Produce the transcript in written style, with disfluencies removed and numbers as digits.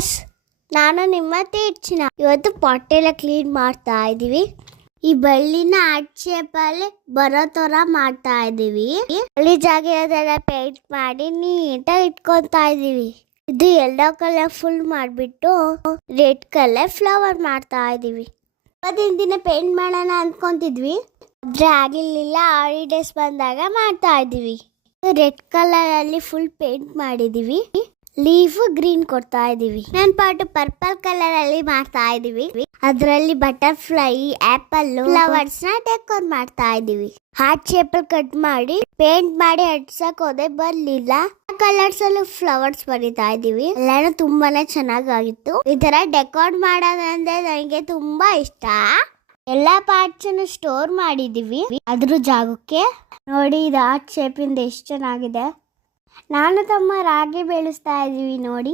Viewers, ನಾನು ನಿಮ್ಮ ತೀರ್ಚಿನ ಇವತ್ತು ಪಾಟೆಲ್ಲ ಕ್ಲೀನ್ ಮಾಡ್ತಾ ಇದ್ದೀವಿ. ಈ ಬಳ್ಳಿನ ಆರ್ಟ್ ಶೇಪಲ್ಲಿ ಬರೋ ಥರ ಮಾಡ್ತಾ ಇದ್ದೀವಿ. ಹಳ್ಳಿ ಜಾಗ ಪೇಂಟ್ ಮಾಡಿ ನೀಟಾಗಿ ಇಟ್ಕೊತಾ ಇದ್ದೀವಿ. ಇದು ಯೆಲ್ಲೋ ಕಲರ್ ಫುಲ್ ಮಾಡಿಬಿಟ್ಟು ರೆಡ್ ಕಲರ್ ಫ್ಲವರ್ ಮಾಡ್ತಾ ಇದ್ದೀವಿ. ಇವತ್ತಿನ ದಿನ ಪೇಂಟ್ ಮಾಡೋಣ ಅಂದ್ಕೊಂತಿದ್ವಿ, ಆದ್ರೆ ಆಗಿರ್ಲಿಲ್ಲ. ಹಾಲಿಡೇಸ್ ಬಂದಾಗ ಮಾಡ್ತಾ ಇದ್ದೀವಿ. ರೆಡ್ ಕಲರ್ ಅಲ್ಲಿ ಫುಲ್ ಪೇಂಟ್ ಮಾಡಿದೀವಿ. ಲೀಫ್ ಗ್ರೀನ್ ಕೊಡ್ತಾ ಇದೀವಿ. ನನ್ನ ಪಾರ್ಟ್ ಪರ್ಪಲ್ ಕಲರ್ ಅಲ್ಲಿ ಮಾಡ್ತಾ ಇದೀವಿ. ಅದರಲ್ಲಿ ಬಟರ್ಫ್ಲೈ, ಆಪಲ್, ಫ್ಲವರ್ಸ್ ನ ಡೆಕೋರ್ ಮಾಡ್ತಾ ಇದೀವಿ. ಹಾರ್ಟ್ ಶೇಪ್ ಕಟ್ ಮಾಡಿ ಪೇಂಟ್ ಮಾಡಿ ಹಡ್ಸಕ್ ಹೋದೆ, ಬರ್ಲಿಲ್ಲ. ಕಲರ್ಸ್ ಅಲ್ಲಿ ಫ್ಲವರ್ಸ್ ಬರಿತಾ ಇದೀವಿ. ಎಲ್ಲಾನು ತುಂಬಾನೇ ಚೆನ್ನಾಗಿತ್ತು. ಈ ತರ ಡೆಕೋರ್ ಮಾಡೋದಂದ್ರೆ ನನಗೆ ತುಂಬಾ ಇಷ್ಟ. ಎಲ್ಲಾ ಪಾರ್ಟ್ಸ್ ಸ್ಟೋರ್ ಮಾಡಿದೀವಿ ಅದ್ರ ಜಾಗಕ್ಕೆ. ನೋಡಿ, ಇದು ಹಾರ್ಟ್ ಶೇಪ್ ಇಂದ ಎಷ್ಟು ಚೆನ್ನಾಗಿದೆ. ನಾನು ತಮ್ಮ ರಾಗಿ ಬೆಳೆಸ್ತಾ ಇದೀವಿ ನೋಡಿ.